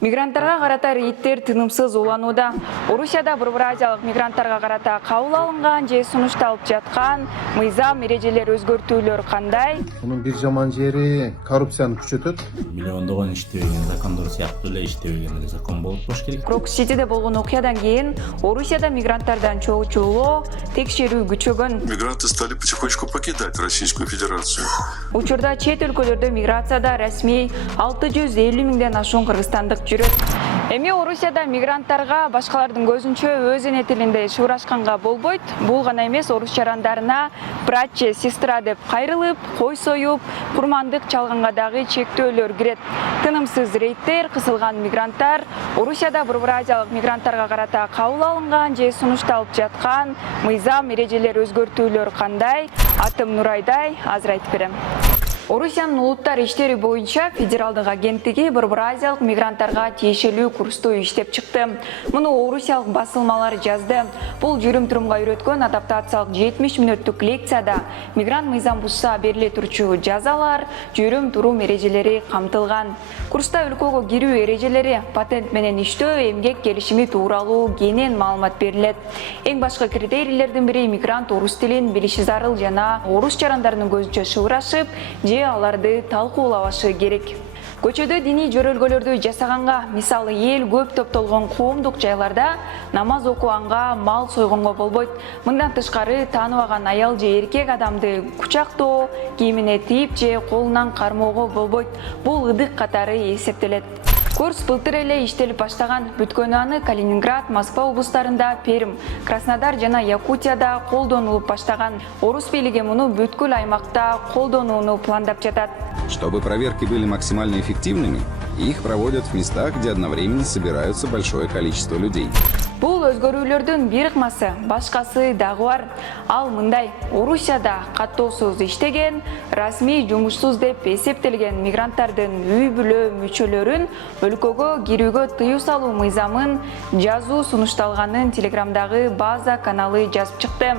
Мигранттарга карата рейдтер тынымсыз уланууда. Орусияда Бурбуразиялык мигранттарга карата кабыл алынган же сунушталып жаткан мыйзам эрежелер өзгөртүүлөр кандай? Bunun bir жаман жери коррупцияны күчөтөт. Миллиондогон иштебеген закондор сыяктуу эле иштебеген эле закон болуп болуш керек. Крокус-Ситиде болгон окуядан кийин Орусияда мигранттардан чогуу текшерүү күчөгөн. Мигранты стали потихонечку покидать Российскую Федерацию. Учурда чет өлкөлөрдө миграцияда расмий 650 миңден ашуун кыргызстандык жүрөт. Эми Орусияда мигранттарга башкалардын көзүнчө өз эне тилинде шуурашканга болбойт. Бул гана эмес, орус жарандарына брат же сестра деп кайрылып, кой союп, курмандык чалганга дагы чектөөлөр кирет. Тынымсыз рейдтер, кысылган мигранттар Орусияда Бурбуразиялык мигранттарга карата кабыл алынган же сунушталып жаткан мыйзам эрежелер өзгөртүүлөр кандай? Атым Нурайдай азыр айтып берем. Орусиянын улуттар иштери боюнча федералдык агенттиги Бурбуразиялык мигранттарга тиешелүү курсту иштеп чыкты. Муну орусиялык басылмалар жазды. Бул жүрүм-турумга үйрөткөн адаптациялык 70 мүнөттүк лекцияда мигрант мыйзам бузса бериле турчу жазалар, жүрүм-турум эрежелери камтылган. Курста өлкөгө кирүү эрежелери, патент менен иштөө, эмгек келишими тууралуу кенен маалымат берилет. Эң башкы критерийлердин бири мигрант орус тилин билиши зарыл жана орус жарандарынын көзүнчө шыбырашып, аларды талкуулабашы керек. Көчөдө диний жөрөлгөлөрдү жасаганга, мисалы эл көп топтолгон коомдук жайларда намаз окуганга, мал сойгонго болбойт. Мындан тышкары тааныбаган аял же эркек адамды кучактоо, кийимине тийип же колунан кармоого болбойт. Бул ыдык катары эсептелет. Курс былтыр эле иштелип баштаган, бүткөнү аны Калининград, Москва облустарында, Пермь, Краснодар жана Якутияда колдонулуп баштаган. Орус бийлиги муну бүткүл аймакта колдонууну пландап жатат. Чтобы проверки были максимально эффективными, их проводят в местах, где одновременно собираются большое количество людей. Бул өзгөрүүлөрдүн бир ыкмасы, башкасы дагы бар. Ал мындай: Орусияда каттоосуз иштеген, расмий жумушсуз деп эсептелген мигранттардын үй-бүлө мүчөлөрүн өлкөгө кирүүгө тыюу салуу мыйзамын жазуу сунушталганын Телеграмдагы база каналы жазып чыкты.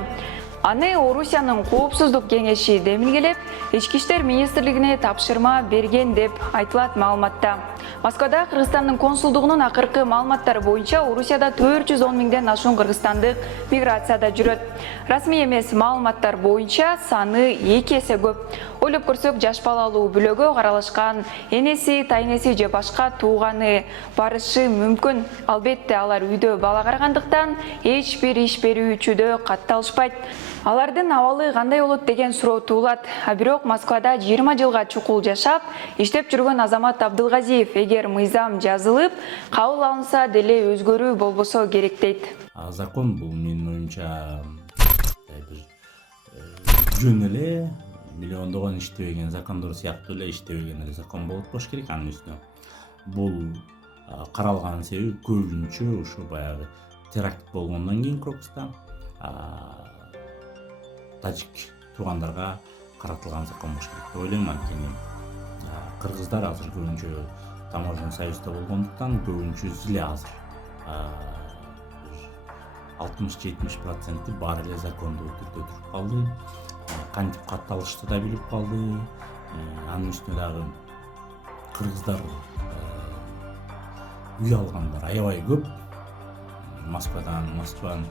Аны Орусиянын коопсуздук кеңеши демилгелеп, Ички иштер министрлигине тапшырма берген деп айтылат маалыматта. Москвада Кыргызстандын консулдугунун акыркы маалыматтары боюнча Орусияда 410 миңден ашуун кыргызстандык миграцияда жүрөт. Расмий эмес маалыматтар боюнча саны 2 эсе көп. Ойлоп көрсөк, жаш балалуу бүлөгө каралышкан энеси, тайнеси же башка тууганы барышы мүмкүн. Албетте алар үйдө бала карагандыктан эч бир иш берүүчүдө катталышпайт. Алардын абалы кандай болот деген суроо туулат. А бирок Москвада 20 жылга чукул жашап, иштеп жүргөн Азамат Абдылгазиев эгер мыйзам жазылып, кабыл алынса деле өзгөрүү болбосо керек дейт. Закон бул менин оюмча жөн эле миллиондогон иштебеген закондор сыяктуу эле иштебеген эле закон болуп болуш керек анын үстүнө. Бул каралган себеби көбүнчө ушу баягы теракт болгондон кийин Крокуста тажик туугандарга каратылган закон болуш керек деп ойлойм. Анткени кыргыздар азыр көбүнчө таможенный союзда болгондуктан көбүнчөсү эле азыр 60-70% бар эле закондуу түрдө туруп калды. Кантип катталышты да билип калды. Анын үстүнө дагы кыргыздар үй алгандар аябай көп. Москвадан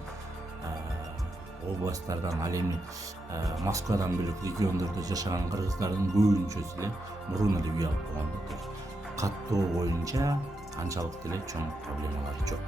областтардан, ал эми Москвадан бөлөк региондордо жашаган кыргыздардын көбүнчөсү эле мурун эле үй алып койгон. Каттоо боюнча анчалык деле чоң проблемалар жок.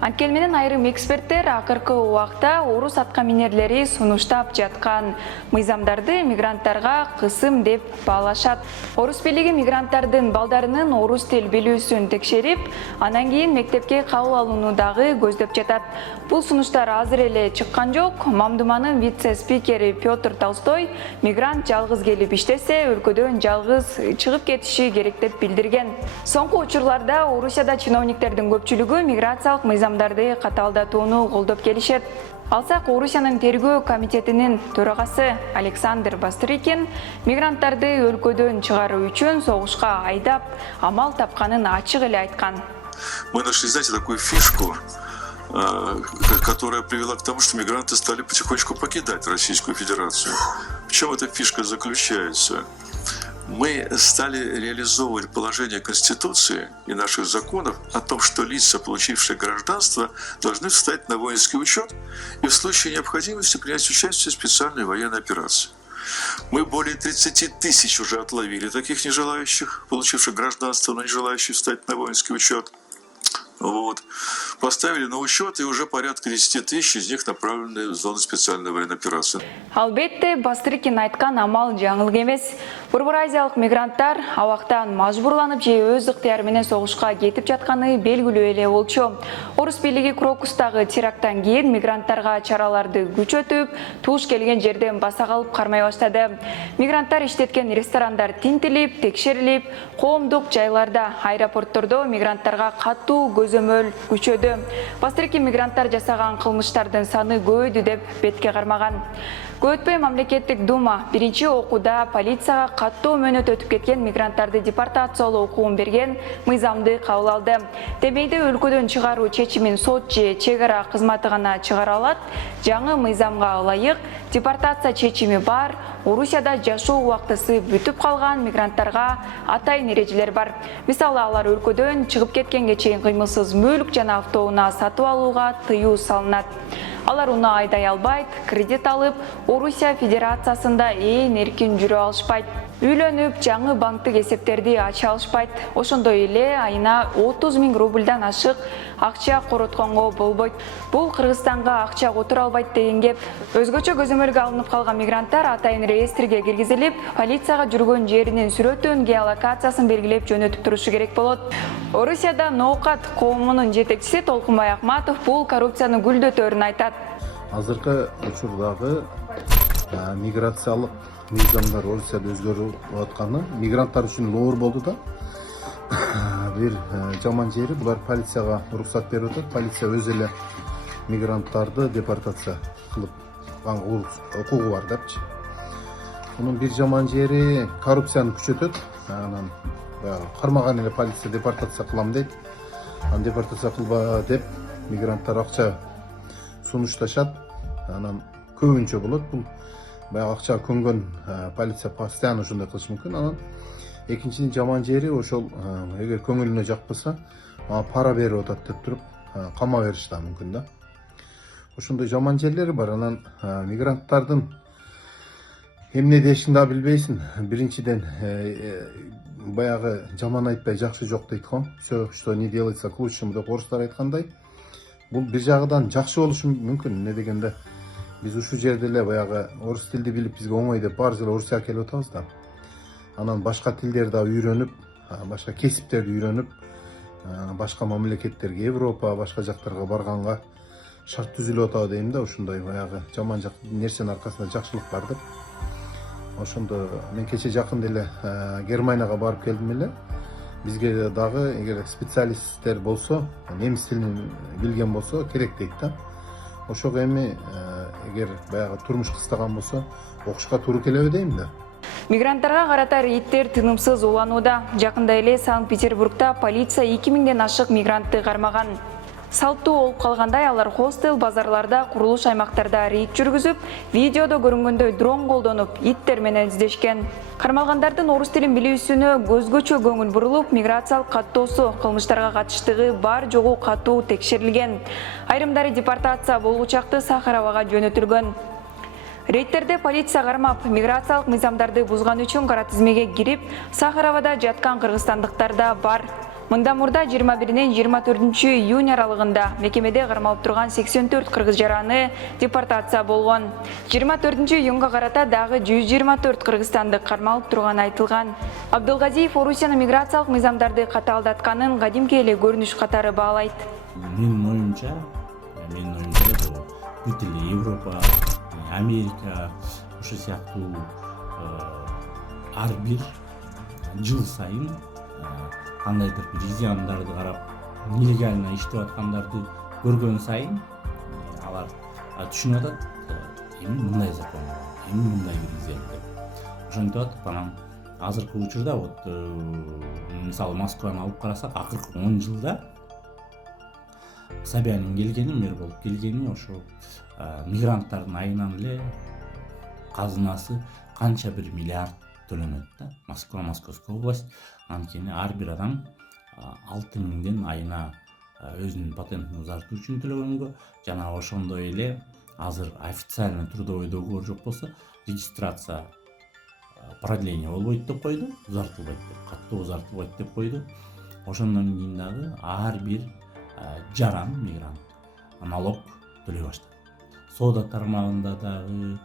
Анткени менен айрым эксперттер акыркы убакта орус аткаминерлери сунуштап жаткан мыйзамдарды мигранттарга кысым деп баалашат. Орус бийлиги мигранттардын балдарынын орус тил билүүсүн текшерип, анан кийин мектепке кабыл алууну дагы көздөп жатат. Бул сунуштар азыр эле чыккан жок. Мамдуманын вице-спикери Петр Толстой мигрант жалгыз келип иштесе, өлкөдөн жалгыз чыгып кетиши керек деп билдирген. Соңку учурларда Орусияда чиновниктердин көпчүлүгү миграциялык мыйзамдарды катаалдатууну колдоп келишет. Алсак, Орусиянын тергөө комитетинин төрагасы Александр Бастрыкин мигранттарды өлкөдөн чыгаруу үчүн согушка айдап, амал тапканын ачык эле айткан. Мы нашли, знаете, такую фишку, которая привела к тому, что мигранты стали потихонечку покидать Российскую Федерацию. В чем эта фишка заключается? мы стали реализовывать положение Конституции и наших законов о том, что лица, получившие гражданство, должны встать на воинский учет и в случае необходимости принять участие в специальной военной операции. Мы более 30 тысяч уже отловили таких нежелающих, получивших гражданство, но не желающих встать на воинский учет. Вот. Поставили на учет, и уже порядка 10 тысяч из них направлены в зону специальной военной операции. Албетте, Бастрыкин айткан амал жаңылык эмес. Бурбуразиялык мигранттар абактан мажбурланып же өз ыктыяры менен согушка кетип жатканы белгилүү эле болчу. Орус бийлиги Крокустагы теракттан кийин мигранттарга чараларды күчөтүп, тууш келген жерден баса калып кармай баштады. Мигранттар иштеткен ресторандар тинтилип, текшерилип, коомдук жайларда, аэропорттордо мигранттарга катуу көзөмөл күчөдү. Бастрыкин мигранттар жасаган кылмыштардын саны көбөйдү деп бетке кармаган. Көтпөй мамлекеттик дума биринчи окууда полицияга каттуу мөөнөт өтүп кеткен мигранттарды депортациялоо укугун берген мыйзамды кабыл алды. Демейде өлкөдөн чыгаруу чечимин сот же чек ара кызматы гана чыгара алат. Жаңы мыйзамга ылайык депортация чечими бар. Орусияда жашоо убактысы бүтүп калган мигранттарга атайын эрежелер бар. Мисалы, алар өлкөдөн чыгып кеткенге чейин кыймылсыз мүлк жана автоунаа сатып алууга тыюу салынат. Алар уна айдай албайт, кредит алып, Орусия Федерациясында эркин жүрө алышпайт. Үйлөнүп, жаңы банктык эсептерди ача алышпайт. Ошондой эле айына 30 000 рубльдан ашык акча коротконго болбойт. Бул Кыргызстанга акча отура албайт деген кеп. Өзгөчө көзөмөлгө алынып калган мигранттар атайын реестрге киргизилип, полицияга жүргөн жеринин сүрөтүн, геолокациясын белгилеп жөнөтүп турушу керек болот. Орусияда Ноокат коомунун жетекчиси Толкунбай Акматов бул коррупцияны гүлдөтөрүн айтат. Азыркы учурдагы миграциялык мыйзамдар Орусияда өзгөрүп атканы мигранттар үчүн оор болду да. Бир жаман жери булар полицияга уруксат берип атат. Полиция өзү эле мигранттарды депортация кылып укугу бар депчи. Мунун бир жаман жери коррупцияны күчөтөт. Анан кармаган эле полиция депортация кылам дейт. Анан депортация кылба деп мигранттар акча сунушташат. Анан көбүнчө болот бул. Баягы акча көнгөн полиция постоянно ошондой кылышы мүмкүн. Анан экинчи жаман жери ошол эгер көңүлүнө жакпаса, пара берип атат деп туруп кама бериш да мүмкүн да. Ошондой жаман жерлери бар. Анан мигранттардын эмне дешин да билбейсиң. Биринчиден баягы жаман айтпай жакшы жок дейт го. Всё, что не делается к лучшему деп орустар айткандай. Бул бир жагынан жакшы болушу мүмкүн. Эмне дегенде биз ушул жерде эле баягы орус тилди билип бизге оңой деп баары жылы Орусияга келип атабыз да. Анан башка тилдерди үйрөнүп, башка кесиптерди үйрөнүп, башка мамлекеттерге, Европа, башка жактарга барганга шарт түзүлүп атабы дейм да. Ушундай баягы жаман нерсенин аркасында жакшылык бар деп. Ошондо мен кече жакында эле Германияга барып келдим эле. Бизге дагы эгер специалисттер болсо, немис тилин билген болсо керек дейт да. Ошого эми эгер баягы турмуш кыстаган болсо, окушка туура келеби дейм да. Мигранттарга карата рейдтер тынымсыз уланууда. Жакында эле Санкт-Петербургда полиция 2000ден ашык мигрантты кармаган. Салттуу болуп калгандай алар хостел, базарларда, курулуш аймактарда рейд жүргүзүп, видеодо көрүнгөндөй дрон колдонуп, иттер менен издешкен. Кармалгандардын орус тилин билүүсүнө өзгөчө көңүл бурулуп, миграциялык каттоосу, кылмыштарга катыштыгы бар жогу катуу текшерилген. Айрымдары депортация болгучакты Сахаровага жөнөтүлгөн. Рейдтерде полиция кармап, миграциялык мыйзамдарды бузган үчүн кара тизмеге кирип, Сахаровада жаткан кыргызстандыктар да бар. Мында мурда 21-нен 24 июнь аралыгында мекемеде кармалып турган 84 кыргыз жараны депортация болгон. 24 июнга карата дагы 124 кыргызстандык кармалып турганы айтылган. Абдылгазиев Орусияны миграциялык мыйзамдарды катаалдатканын кадимки эле көрүнүш катары баалайт. Менин оюмча бүт эле Европа, Америка ошо сыяктуу ар бир жыл сайын кандайдыр бир изяндарды карап, нелегально иштеп аткандарды көргөн сайын алар түшүнүп атат, эми мындай закон бар, эми мындай бир изя деп. Ошентип атып, анан азыркы учурда вот мисалы Москваны алып карасак, акыркы 10 жылда Собянин келгени, мэр болуп келгени ошо мигранттардын айынан эле казынасы канча бир миллиард төлөнөт да. Московская область, анткени ар бир адам 6000ден айына өзүнүн патентин узартуу үчүн төлөгөнгө, жана ошондой эле азыр официальный трудовой договор жок болсо, регистрация продление болбойт деп койду, узартылбайт деп, катуу узартылбайт деп койду. Ошондон кийин дагы ар бир жаран мигрант налог төлөй баштады. Соода тармагында дагы,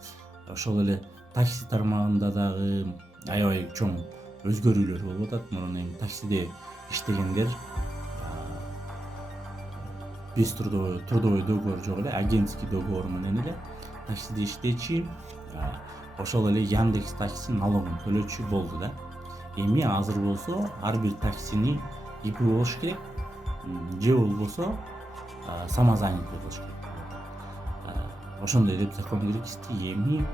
ошол эле такси тармагында дагы аябай чоң өзгөрүүлөр болуп атат. Мурун эми таксиде иштегендер без трудовой договор жок эле, агентский договор менен эле таксиде иштечи, ошол эле Яндекс такси налогун төлөөчү болду да. Эми азыр болсо ар бир таксини ИП болуш керек, же болбосо самозанятый болуш керек. Ошондой деп закон киргизди. Эми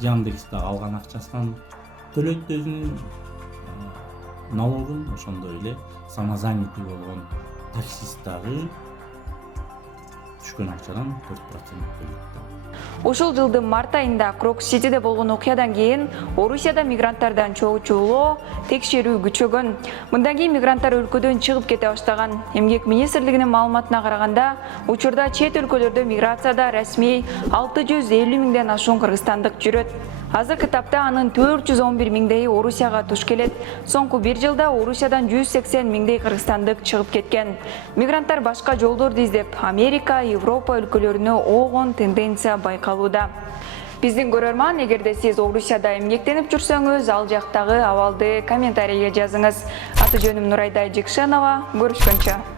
Яндексте алган акчасынан төлөйт өзүнүн налогун, ошондой эле самозанятый болгон таксист дагы түшкөн акчадан 4% төлөйт. Ушул жылдын март айында Крок-Ситиде болгон окуядан кийин Орусияда мигранттардан чогулуу текшерүү күчөгөн. Мындан кийин мигранттар өлкөдөн чыгып кете баштаган. Эмгек министрлигинин маалыматына караганда, учурда чет өлкөлөрдө миграцияда расмий 650 миңден ашуун кыргызстандык жүрөт. Азыркы тапта анын 411 миңдейи Орусияга туш келет. Соңку бир жылда Орусиядан 180 миңдей кыргызстандык чыгып кеткен. Мигранттар башка жолдорду издеп Америка, Европа өлкөлөрүнө огон тенденция байкалууда. Биздин көрөрман, эгерде сиз Орусияда эмгектенип жүрсөңүз, ал жактагы абалды комментарийге жазыңыз. Аты жөнүм Нурайда Жекшенова. Көрүшкөнчө.